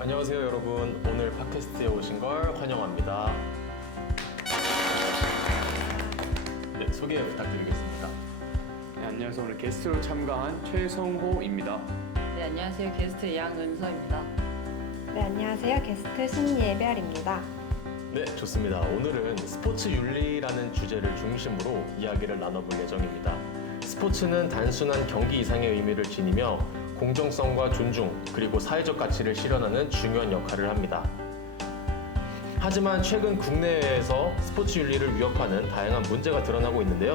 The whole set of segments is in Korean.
안녕하세요 여러분. 오늘 팟캐스트에 오신 걸 환영합니다. 네, 소개 부탁드리겠습니다. 네, 안녕하세요. 오늘 게스트로 참가한 최성호입니다. 네, 안녕하세요. 게스트 양은서입니다. 네, 안녕하세요. 게스트 신예별입니다. 네, 좋습니다. 오늘은 스포츠 윤리라는 주제를 중심으로 이야기를 나눠볼 예정입니다. 스포츠는 단순한 경기 이상의 의미를 지니며 공정성과 존중, 그리고 사회적 가치를 실현하는 중요한 역할을 합니다. 하지만 최근 국내에서 스포츠 윤리를 위협하는 다양한 문제가 드러나고 있는데요.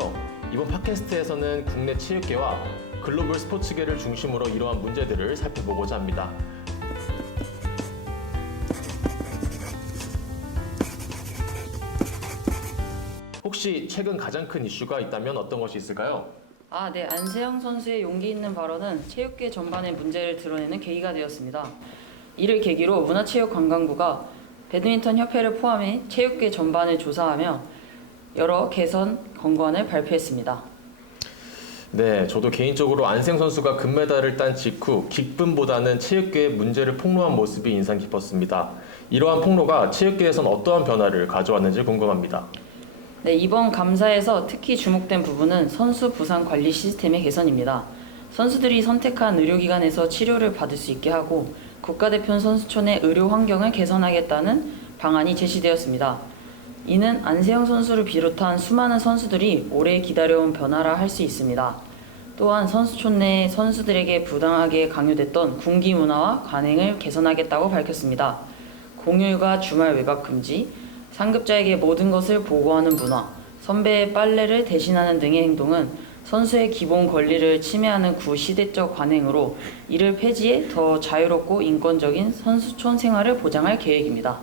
이번 팟캐스트에서는 국내 체육계와 글로벌 스포츠계를 중심으로 이러한 문제들을 살펴보고자 합니다. 혹시 최근 가장 큰 이슈가 있다면 어떤 것이 있을까요? 네, 안세영 선수의 용기 있는 발언은 체육계 전반의 문제를 드러내는 계기가 되었습니다. 이를 계기로 문화체육관광부가 배드민턴 협회를 포함해 체육계 전반을 조사하며 여러 개선 건관을 발표했습니다. 네, 저도 개인적으로 안세영 선수가 금메달을 딴 직후 기쁨보다는 체육계의 문제를 폭로한 모습이 인상 깊었습니다. 이러한 폭로가 체육계에선 어떠한 변화를 가져왔는지 궁금합니다. 네, 이번 감사에서 특히 주목된 부분은 선수 부상 관리 시스템의 개선입니다. 선수들이 선택한 의료기관에서 치료를 받을 수 있게 하고 국가대표 선수촌의 의료 환경을 개선하겠다는 방안이 제시되었습니다. 이는 안세영 선수를 비롯한 수많은 선수들이 오래 기다려온 변화라 할 수 있습니다. 또한 선수촌 내 선수들에게 부당하게 강요됐던 군기 문화와 관행을 개선하겠다고 밝혔습니다. 공휴일과 주말 외박 금지, 상급자에게 모든 것을 보고하는 문화, 선배의 빨래를 대신하는 등의 행동은 선수의 기본 권리를 침해하는 구시대적 관행으로 이를 폐지해 더 자유롭고 인권적인 선수촌 생활을 보장할 계획입니다.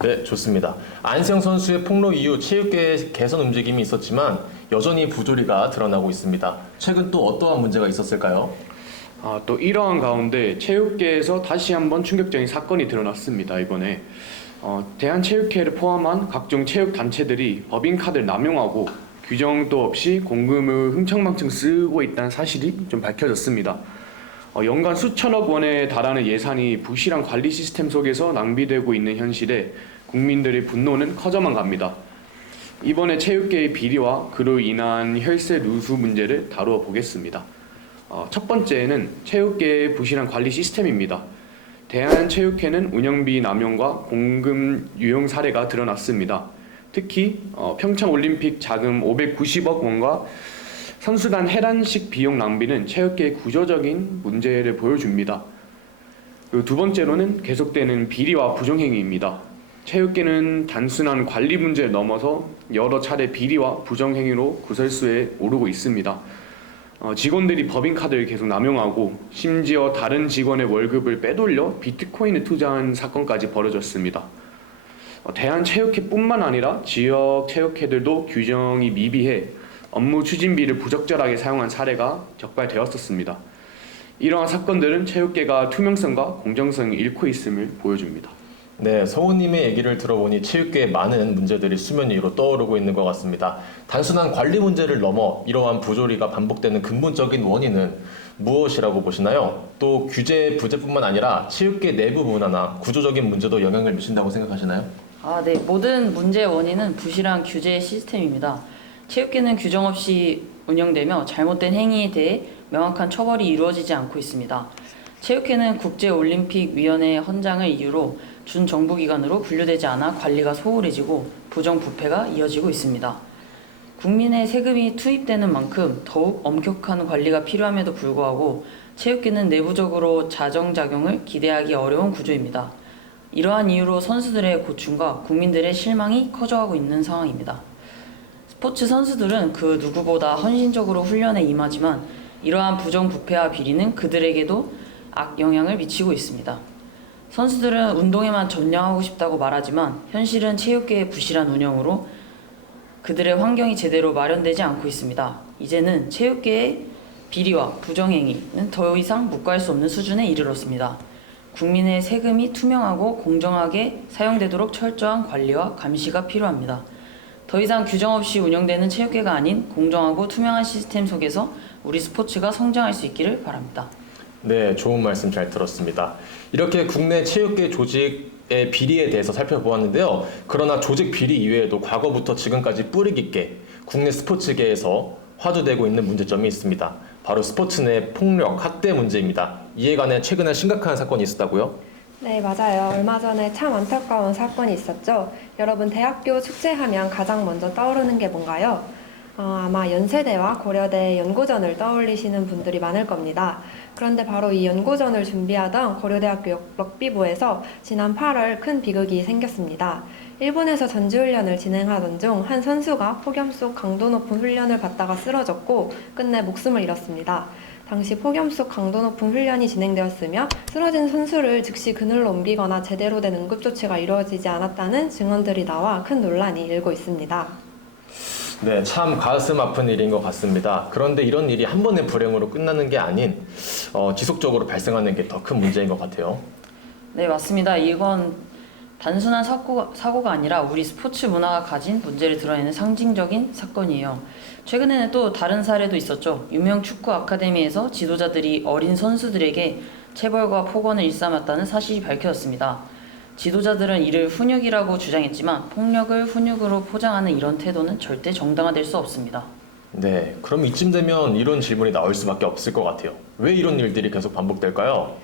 네, 좋습니다. 안세영 선수의 폭로 이후 체육계의 개선 움직임이 있었지만 여전히 부조리가 드러나고 있습니다. 최근 또 어떠한 문제가 있었을까요? 또 이러한 가운데 체육계에서 다시 한번 충격적인 사건이 드러났습니다. 이번에 대한체육회를 포함한 각종 체육단체들이 법인카드를 남용하고 규정도 없이 공금을 흥청망청 쓰고 있다는 사실이 좀 밝혀졌습니다. 연간 수천억 원에 달하는 예산이 부실한 관리 시스템 속에서 낭비되고 있는 현실에 국민들의 분노는 커져만 갑니다. 이번에 체육계의 비리와 그로 인한 혈세 누수 문제를 다루어 보겠습니다. 첫 번째는 체육계의 부실한 관리 시스템입니다. 대한체육회는 운영비 남용과 공금 유용 사례가 드러났습니다. 특히 평창올림픽 자금 590억 원과 선수단 해란식 비용 낭비는 체육계의 구조적인 문제를 보여줍니다. 그리고 두 번째로는 계속되는 비리와 부정행위입니다. 체육계는 단순한 관리 문제를 넘어서 여러 차례 비리와 부정행위로 구설수에 오르고 있습니다. 직원들이 법인카드를 계속 남용하고 심지어 다른 직원의 월급을 빼돌려 비트코인에 투자한 사건까지 벌어졌습니다. 대한체육회뿐만 아니라 지역 체육회들도 규정이 미비해 업무 추진비를 부적절하게 사용한 사례가 적발되었었습니다. 이러한 사건들은 체육계가 투명성과 공정성을 잃고 있음을 보여줍니다. 네, 성우님의 얘기를 들어보니 체육계에 많은 문제들이 수면 위로 떠오르고 있는 것 같습니다. 단순한 관리 문제를 넘어 이러한 부조리가 반복되는 근본적인 원인은 무엇이라고 보시나요? 또 규제 부재뿐만 아니라 체육계 내부 문화나 구조적인 문제도 영향을 미친다고 생각하시나요? 네, 모든 문제의 원인은 부실한 규제 시스템입니다. 체육계는 규정 없이 운영되며 잘못된 행위에 대해 명확한 처벌이 이루어지지 않고 있습니다. 체육회는 국제올림픽위원회 헌장을 이유로 준정부기관으로 분류되지 않아 관리가 소홀해지고 부정부패가 이어지고 있습니다. 국민의 세금이 투입되는 만큼 더욱 엄격한 관리가 필요함에도 불구하고 체육계는 내부적으로 자정작용을 기대하기 어려운 구조입니다. 이러한 이유로 선수들의 고충과 국민들의 실망이 커져가고 있는 상황입니다. 스포츠 선수들은 그 누구보다 헌신적으로 훈련에 임하지만 이러한 부정부패와 비리는 그들에게도 악영향을 미치고 있습니다. 선수들은 운동에만 전념하고 싶다고 말하지만 현실은 체육계의 부실한 운영으로 그들의 환경이 제대로 마련되지 않고 있습니다. 이제는 체육계의 비리와 부정행위는 더 이상 묵과할 수 없는 수준에 이르렀습니다. 국민의 세금이 투명하고 공정하게 사용되도록 철저한 관리와 감시가 필요합니다. 더 이상 규정 없이 운영되는 체육계가 아닌 공정하고 투명한 시스템 속에서 우리 스포츠가 성장할 수 있기를 바랍니다. 네, 좋은 말씀 잘 들었습니다. 이렇게 국내 체육계 조직의 비리에 대해서 살펴보았는데요. 그러나 조직 비리 이외에도 과거부터 지금까지 뿌리 깊게 국내 스포츠계에서 화두되고 있는 문제점이 있습니다. 바로 스포츠 내 폭력, 학대 문제입니다. 이에 관해 최근에 심각한 사건이 있었다고요? 네, 맞아요. 얼마 전에 참 안타까운 사건이 있었죠. 여러분, 대학교 축제하면 가장 먼저 떠오르는 게 뭔가요? 아마 연세대와 고려대 연고전을 떠올리시는 분들이 많을 겁니다. 그런데 바로 이 연고전을 준비하던 고려대학교 럭비부에서 지난 8월 큰 비극이 생겼습니다. 일본에서 전지훈련을 진행하던 중 한 선수가 폭염 속 강도 높은 훈련을 받다가 쓰러졌고 끝내 목숨을 잃었습니다. 당시 폭염 속 강도 높은 훈련이 진행되었으며 쓰러진 선수를 즉시 그늘로 옮기거나 제대로 된 응급조치가 이루어지지 않았다는 증언들이 나와 큰 논란이 일고 있습니다. 네, 참 가슴 아픈 일인 것 같습니다. 그런데 이런 일이 한 번의 불행으로 끝나는 게 아닌 지속적으로 발생하는 게 더 큰 문제인 것 같아요. 네, 맞습니다. 이건 단순한 사고가 아니라 우리 스포츠 문화가 가진 문제를 드러내는 상징적인 사건이에요. 최근에는 또 다른 사례도 있었죠. 유명 축구 아카데미에서 지도자들이 어린 선수들에게 체벌과 폭언을 일삼았다는 사실이 밝혀졌습니다. 지도자들은 이를 훈육이라고 주장했지만 폭력을 훈육으로 포장하는 이런 태도는 절대 정당화될 수 없습니다. 네, 그럼 이쯤 되면 이런 질문이 나올 수밖에 없을 것 같아요. 왜 이런 일들이 계속 반복될까요?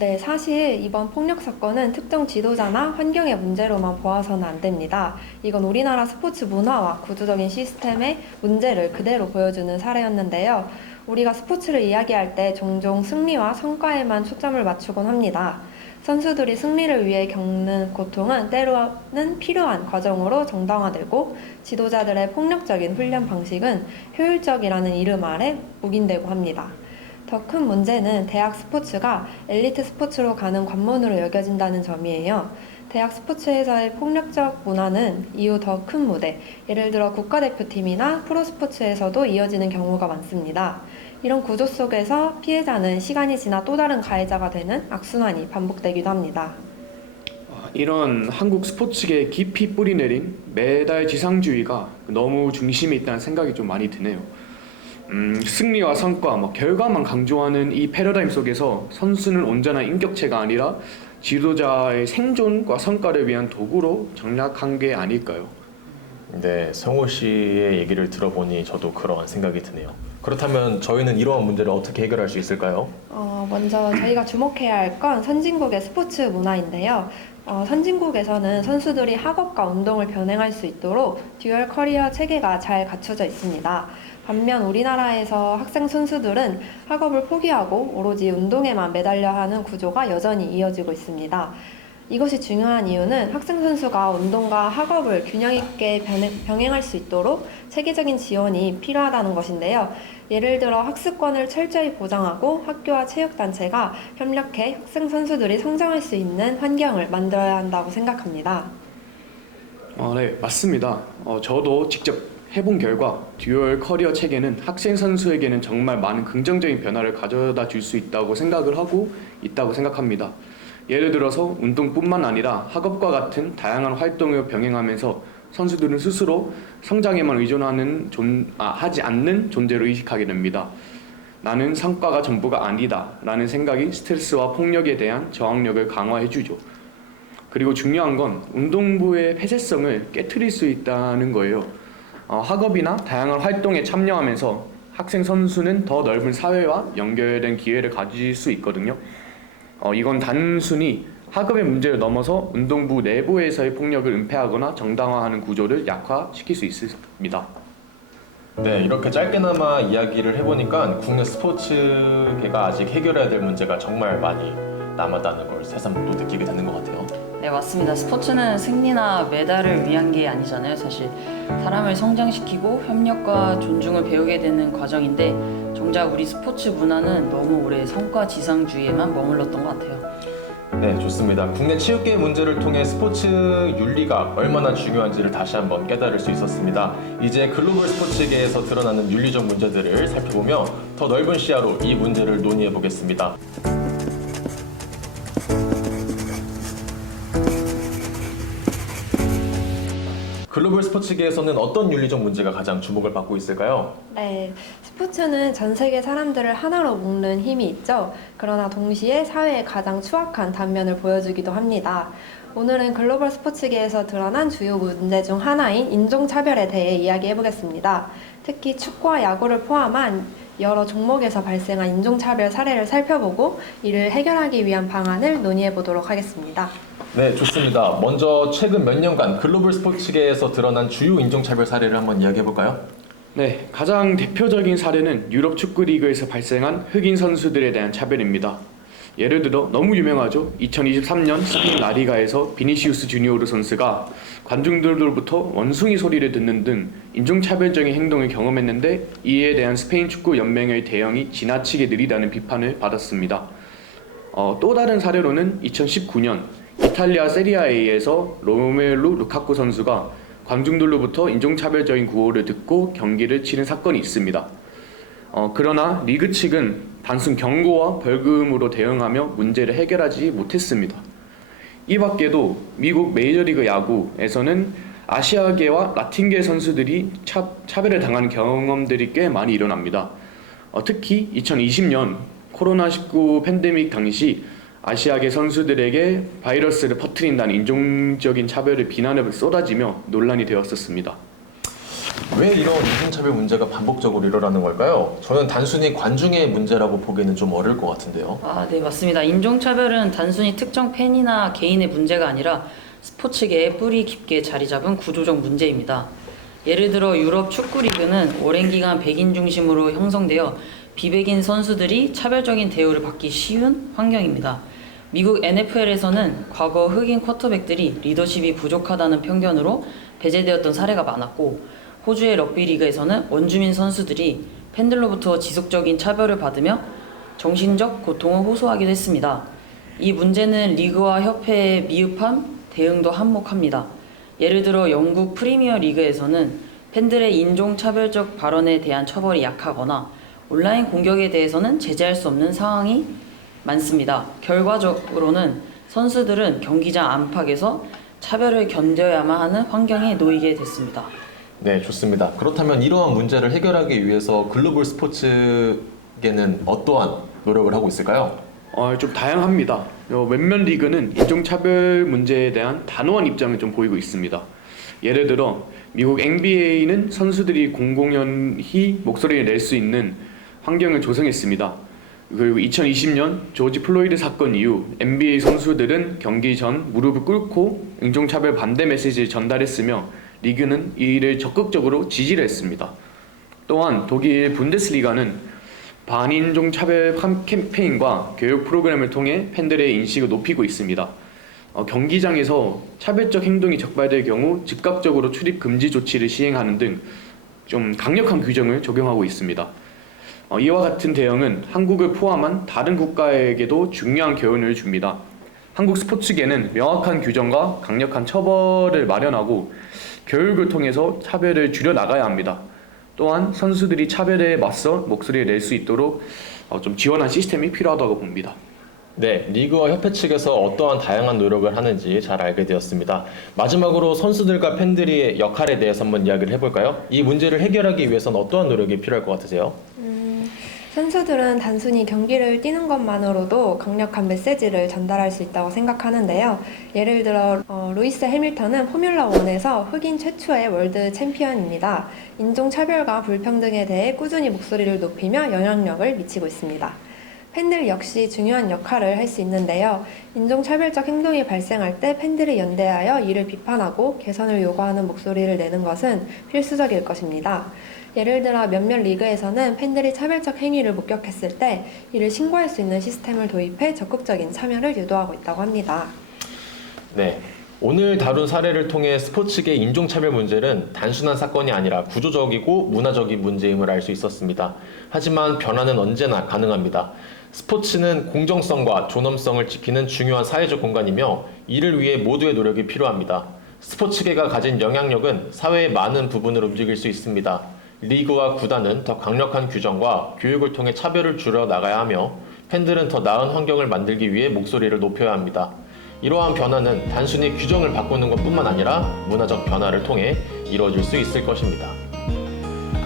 네, 사실 이번 폭력 사건은 특정 지도자나 환경의 문제로만 보아서는 안 됩니다. 이건 우리나라 스포츠 문화와 구조적인 시스템의 문제를 그대로 보여주는 사례였는데요. 우리가 스포츠를 이야기할 때 종종 승리와 성과에만 초점을 맞추곤 합니다. 선수들이 승리를 위해 겪는 고통은 때로는 필요한 과정으로 정당화되고 지도자들의 폭력적인 훈련 방식은 효율적이라는 이름 아래 묵인되고 합니다. 더 큰 문제는 대학 스포츠가 엘리트 스포츠로 가는 관문으로 여겨진다는 점이에요. 대학 스포츠에서의 폭력적 문화는 이후 더 큰 무대, 예를 들어 국가대표팀이나 프로스포츠에서도 이어지는 경우가 많습니다. 이런 구조 속에서 피해자는 시간이 지나 또 다른 가해자가 되는 악순환이 반복되기도 합니다. 이런 한국 스포츠계에 깊이 뿌리내린 메달 지상주의가 너무 중심에 있다는 생각이 좀 많이 드네요. 승리와 성과, 결과만 강조하는 이 패러다임 속에서 선수는 온전한 인격체가 아니라 지도자의 생존과 성과를 위한 도구로 전락한 게 아닐까요? 네, 성호 씨의 얘기를 들어보니 저도 그러한 생각이 드네요. 그렇다면 저희는 이러한 문제를 어떻게 해결할 수 있을까요? 먼저 저희가 주목해야 할 건 선진국의 스포츠 문화인데요. 선진국에서는 선수들이 학업과 운동을 병행할 수 있도록 듀얼 커리어 체계가 잘 갖춰져 있습니다. 반면 우리나라에서 학생 선수들은 학업을 포기하고 오로지 운동에만 매달려 하는 구조가 여전히 이어지고 있습니다. 이것이 중요한 이유는 학생 선수가 운동과 학업을 균형 있게 병행할 수 있도록 체계적인 지원이 필요하다는 것인데요. 예를 들어 학습권을 철저히 보장하고 학교와 체육단체가 협력해 학생 선수들이 성장할 수 있는 환경을 만들어야 한다고 생각합니다. 네, 맞습니다. 저도 직접 해본 결과 듀얼 커리어 체계는 학생 선수에게는 정말 많은 긍정적인 변화를 가져다 줄 수 있다고 생각을 하고 있다고 생각합니다. 예를 들어서 운동뿐만 아니라 학업과 같은 다양한 활동을 병행하면서 선수들은 스스로 성장에만 하지 않는 존재로 의식하게 됩니다. 나는 성과가 전부가 아니다 라는 생각이 스트레스와 폭력에 대한 저항력을 강화해주죠. 그리고 중요한 건 운동부의 폐쇄성을 깨트릴 수 있다는 거예요. 학업이나 다양한 활동에 참여하면서 학생 선수는 더 넓은 사회와 연결된 기회를 가질 수 있거든요. 이건 단순히 학업의 문제를 넘어서 운동부 내부에서의 폭력을 은폐하거나 정당화하는 구조를 약화시킬 수 있습니다. 네, 이렇게 짧게나마 이야기를 해보니까 국내 스포츠계가 아직 해결해야 될 문제가 정말 많이 남았다는 걸 새삼 또 느끼게 되는 것 같아요. 네, 맞습니다. 스포츠는 승리나 메달을 위한 게 아니잖아요, 사실. 사람을 성장시키고 협력과 존중을 배우게 되는 과정인데 정작 우리 스포츠 문화는 너무 오래 성과 지상주의에만 머물렀던 것 같아요. 네, 좋습니다. 국내 체육계 문제를 통해 스포츠 윤리가 얼마나 중요한지를 다시 한번 깨달을 수 있었습니다. 이제 글로벌 스포츠계에서 드러나는 윤리적 문제들을 살펴보며 더 넓은 시야로 이 문제를 논의해 보겠습니다. 글로벌 스포츠계에서는 어떤 윤리적 문제가 가장 주목을 받고 있을까요? 네, 스포츠는 전 세계 사람들을 하나로 묶는 힘이 있죠. 그러나 동시에 사회의 가장 추악한 단면을 보여주기도 합니다. 오늘은 글로벌 스포츠계에서 드러난 주요 문제 중 하나인 인종차별에 대해 이야기해보겠습니다. 특히 축구와 야구를 포함한 여러 종목에서 발생한 인종차별 사례를 살펴보고 이를 해결하기 위한 방안을 논의해보도록 하겠습니다. 네, 좋습니다. 먼저 최근 몇 년간 글로벌 스포츠계에서 드러난 주요 인종차별 사례를 한번 이야기해볼까요? 네, 가장 대표적인 사례는 유럽 축구 리그에서 발생한 흑인 선수들에 대한 차별입니다. 예를 들어 너무 유명하죠. 2023년 스페인 라리가에서 비니시우스 주니오르 선수가 관중들로부터 원숭이 소리를 듣는 등 인종차별적인 행동을 경험했는데 이에 대한 스페인 축구 연맹의 대응이 지나치게 느리다는 비판을 받았습니다. 또 다른 사례로는 2019년 이탈리아 세리아 A에서 루카쿠 선수가 관중들로부터 인종차별적인 구호를 듣고 경기를 치른 사건이 있습니다. 그러나 리그 측은 단순 경고와 벌금으로 대응하며 문제를 해결하지 못했습니다. 이 밖에도 미국 메이저리그 야구에서는 아시아계와 라틴계 선수들이 차별을 당하는 경험들이 꽤 많이 일어납니다. 특히 2020년 코로나19 팬데믹 당시 아시아계 선수들에게 바이러스를 퍼뜨린다는 인종적인 차별을 비난을 쏟아지며 논란이 되었었습니다. 왜 이런 인종차별 문제가 반복적으로 일어나는 걸까요? 저는 단순히 관중의 문제라고 보기에는 좀 어려울 것 같은데요. 네, 맞습니다. 인종차별은 단순히 특정 팬이나 개인의 문제가 아니라 스포츠계에 뿌리 깊게 자리 잡은 구조적 문제입니다. 예를 들어 유럽 축구 리그는 오랜 기간 백인 중심으로 형성되어 비백인 선수들이 차별적인 대우를 받기 쉬운 환경입니다. 미국 NFL에서는 과거 흑인 쿼터백들이 리더십이 부족하다는 편견으로 배제되었던 사례가 많았고 호주의 럭비 리그에서는 원주민 선수들이 팬들로부터 지속적인 차별을 받으며 정신적 고통을 호소하기도 했습니다. 이 문제는 리그와 협회의 미흡한 대응도 한몫합니다. 예를 들어 영국 프리미어 리그에서는 팬들의 인종차별적 발언에 대한 처벌이 약하거나 온라인 공격에 대해서는 제재할 수 없는 상황이 많습니다. 결과적으로는 선수들은 경기장 안팎에서 차별을 견뎌야만 하는 환경에 놓이게 됐습니다. 네, 좋습니다. 그렇다면 이러한 문제를 해결하기 위해서 글로벌 스포츠계는 어떠한 노력을 하고 있을까요? 좀 다양합니다. 몇몇 리그는 인종차별 문제에 대한 단호한 입장을 좀 보이고 있습니다. 예를 들어 미국 NBA는 선수들이 공공연히 목소리를 낼 수 있는 환경을 조성했습니다. 그리고 2020년 조지 플로이드 사건 이후 NBA 선수들은 경기 전 무릎을 꿇고 인종차별 반대 메시지를 전달했으며 리그는 이를 적극적으로 지지를 했습니다. 또한 독일 분데스리가는 반인종차별 캠페인과 교육 프로그램을 통해 팬들의 인식을 높이고 있습니다. 경기장에서 차별적 행동이 적발될 경우 즉각적으로 출입 금지 조치를 시행하는 등 좀 강력한 규정을 적용하고 있습니다. 이와 같은 대응은 한국을 포함한 다른 국가에게도 중요한 교훈을 줍니다. 한국 스포츠계는 명확한 규정과 강력한 처벌을 마련하고 교육을 통해서 차별을 줄여나가야 합니다. 또한 선수들이 차별에 맞서 목소리를 낼 수 있도록 좀 지원한 시스템이 필요하다고 봅니다. 네, 리그와 협회 측에서 어떠한 다양한 노력을 하는지 잘 알게 되었습니다. 마지막으로 선수들과 팬들의 역할에 대해서 한번 이야기를 해볼까요? 이 문제를 해결하기 위해서는 어떠한 노력이 필요할 것 같으세요? 선수들은 단순히 경기를 뛰는 것만으로도 강력한 메시지를 전달할 수 있다고 생각하는데요. 예를 들어 루이스 해밀턴은 포뮬러1에서 흑인 최초의 월드 챔피언입니다. 인종차별과 불평등에 대해 꾸준히 목소리를 높이며 영향력을 미치고 있습니다. 팬들 역시 중요한 역할을 할 수 있는데요. 인종차별적 행동이 발생할 때 팬들이 연대하여 이를 비판하고 개선을 요구하는 목소리를 내는 것은 필수적일 것입니다. 예를 들어 몇몇 리그에서는 팬들이 차별적 행위를 목격했을 때 이를 신고할 수 있는 시스템을 도입해 적극적인 참여를 유도하고 있다고 합니다. 네, 오늘 다룬 사례를 통해 스포츠계 인종차별 문제는 단순한 사건이 아니라 구조적이고 문화적인 문제임을 알 수 있었습니다. 하지만 변화는 언제나 가능합니다. 스포츠는 공정성과 존엄성을 지키는 중요한 사회적 공간이며 이를 위해 모두의 노력이 필요합니다. 스포츠계가 가진 영향력은 사회의 많은 부분을 움직일 수 있습니다. 리그와 구단은 더 강력한 규정과 교육을 통해 차별을 줄여나가야 하며 팬들은 더 나은 환경을 만들기 위해 목소리를 높여야 합니다. 이러한 변화는 단순히 규정을 바꾸는 것뿐만 아니라 문화적 변화를 통해 이루어질 수 있을 것입니다.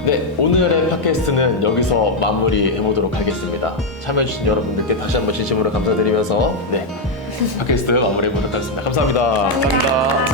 네, 오늘의 팟캐스트는 여기서 마무리해보도록 하겠습니다. 참여해주신 여러분들께 다시 한번 진심으로 감사드리면서 네, 팟캐스트 마무리해보도록 하겠습니다. 감사합니다. 감사합니다.